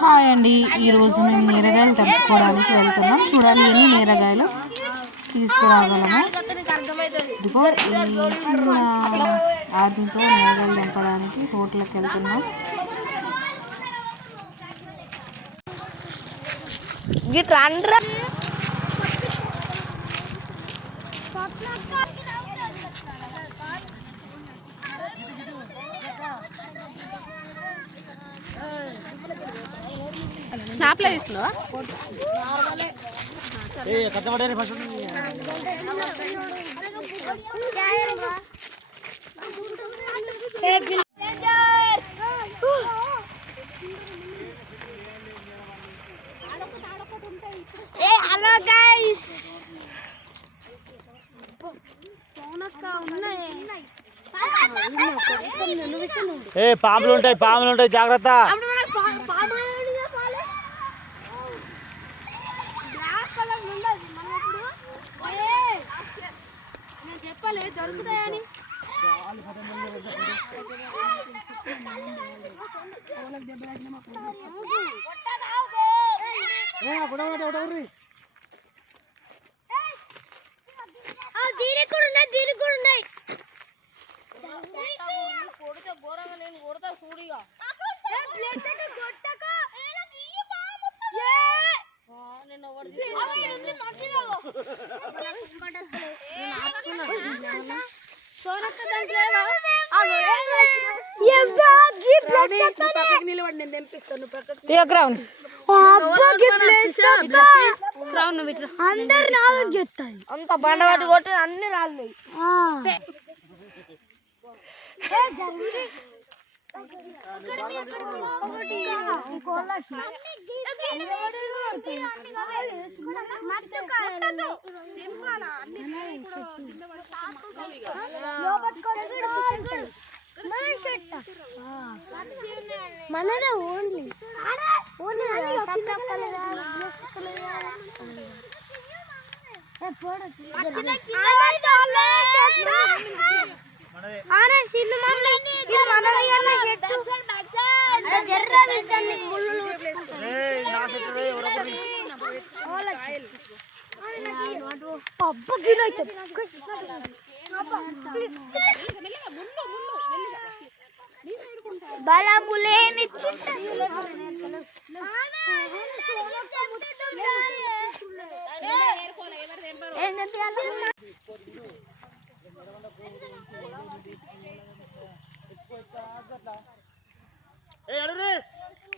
Hi అండి, ఈరోజు మేము నీరగాయలు తెంపుకోవడానికి వెళ్తున్నాం. చూడాలి ఎన్ని నీరగాయలు తీసుకురాగలము. ఇదిగో ఈ చిన్న ఆర్మీతో నీరగాయలు తెంపడానికి తోటలోకి వెళ్తున్నాం. స్నాప్ లో ఇస్తున్నావా? హలో గైస్, పాములు ఉంటాయి జాగ్రత్త. చెప్పలే దొరుకుతాయని. దీనికి కూడా ఉన్నాయి. నేను కొడతా చూడిగా. అంత బండవాటి కొట్టి అన్ని రాళ్ళు. మనదే ఓన్లీ బలములేని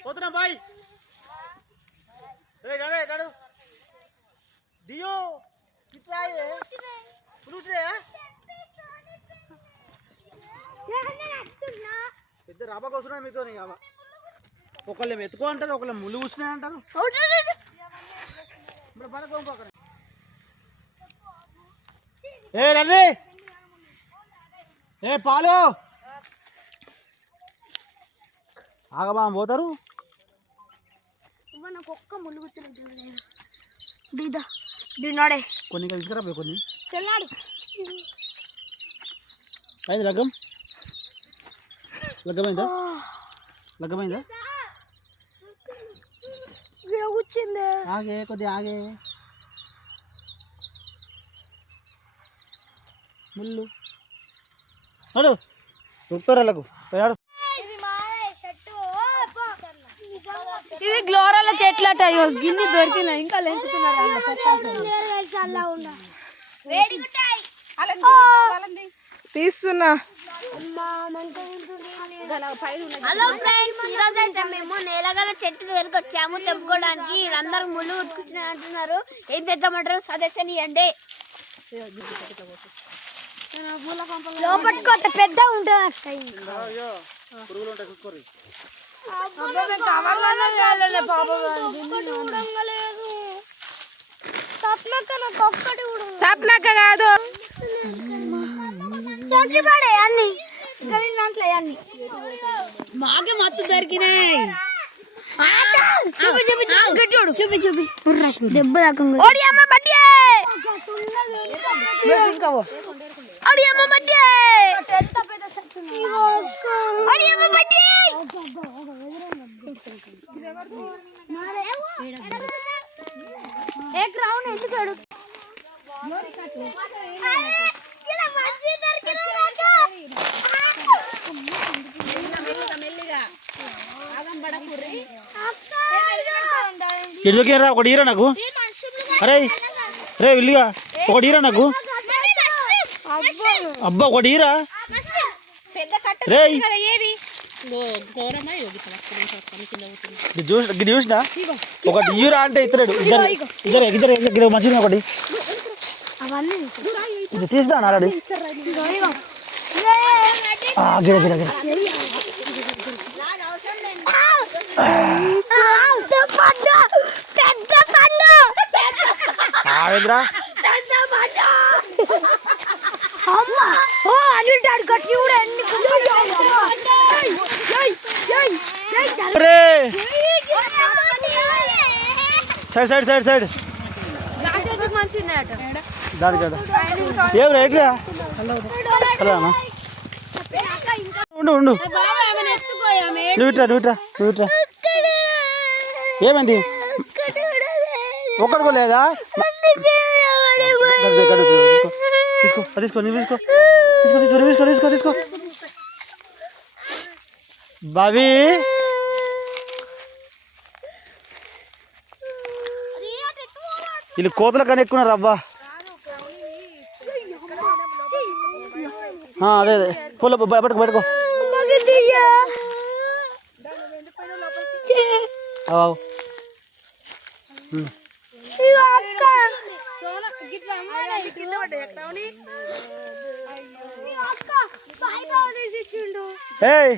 పోతున్నా బాయ్. దియో పెద్ద రాబా కూర్చున్నా మీతో. ఒకళ్ళేమో ఎత్తుకో అంటారు, ఒకళ్ళ ముళ్ళు కూర్చున్నాయి అంటారు. రండి, పాలు ఆగబా పోతారు. ఒక్క ముళ్ళు కూర్చుని దీనాడే కొన్ని తీసుకురా కొన్ని చెల్లాడు. అయింది లగ్గమైందా? కూర్చుంది. ఆగే కొద్దిగా ఆగే. ముళ్ళు అడు రుక్తారాలకు పోయాడు. ఇది గ్లోరాల చెట్లట. గిన్నె దొరికిన ఇంకా లెంకుతున్నారు. తీస్తున్నా. హలో ఫ్రెండ్స్, ఈరోజు అయితే మేము నేలగల చెట్టు దగ్గరికి వచ్చాము తెంపుకోవడానికి. అందరూ ముళ్ళు ఉతుకుతున్నా అంటున్నారు. ఏం తెద్దామంటారు? సజెషన్ ఇవ్వండి. లోపట్టుకోట పెద్ద ఉంటుంది. సప్నక్క కాదు, మాకే మత్తు దొరికినాయి. చూపి దెబ్బ దాకా ఏ గ్రౌండ్ ఎందుకు అడుగు ఎడుదోకిరా ఒకటి ఈరా నాకు. అరే రే విల్లిగా ఒకటి ఈరా నాకు. అబ్బా ఒకటి ఈరా రే. చూసినా ఒకటి ఈరా అంటే ఇద్దరు ఇద్దరు మంచిగా ఒకటి ఇది తీసినా ఆల్రెడీ. గిడ గిడ గిడ ఆవేద్రా సైడ్ సైడ్ సైడ్ సైడ్ దాని కదా ఏం రైట్రా. హలో అన్న ఉండు ఉండు నువ్వు ఇట్రా. ఏమైంది ఒక్కడికో లేదా తీసుకో తీసుకో నువ్వు తీసుకో తీసుకో తీసుకో తీసుకో తీసుకో తీసుకో బాబీ. వీళ్ళు కోతల కన్నా ఎక్కున్నారు అబ్బా. అదే అదే పూల బయటకు బయటకో. ఏయ్